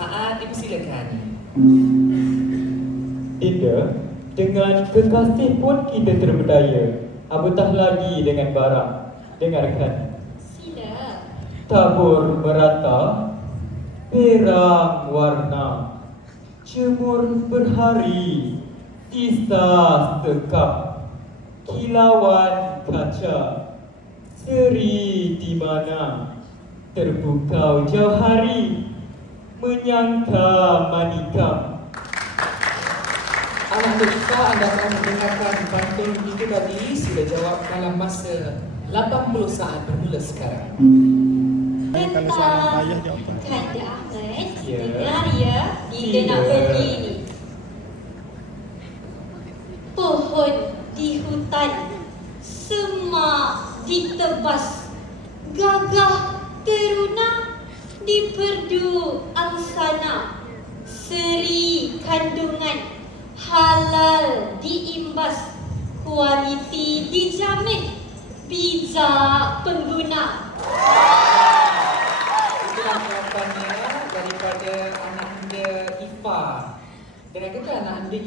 Saat dipersilakan. Dinda, dengan kekasih pun kita terberdaya. Apatah lagi dengan barang. Dengarkan. Sila. Tabur merata, perang warna, cemur berhari, tisas tekap, kilauan kaca, seri di mana, terpukau jauh hari, menyangka manikam. Alhamdulillah, anda telah mendengarkan pantun itu tadi sudah jawab dalam masa 80 saat bermula sekarang. Kalau soalan payah jawab. Kanda Ahmad, Ya. dengar ya, kita Ya. nak pergi ni. Pohon di hutan, semak ditebas, gagah teruna di perdu angsana, seri kandungan halal diimbas, kualiti dijamin, bijak pengguna. Itulah jawapannya daripada anak anda Ifa. Dan adakah anak anda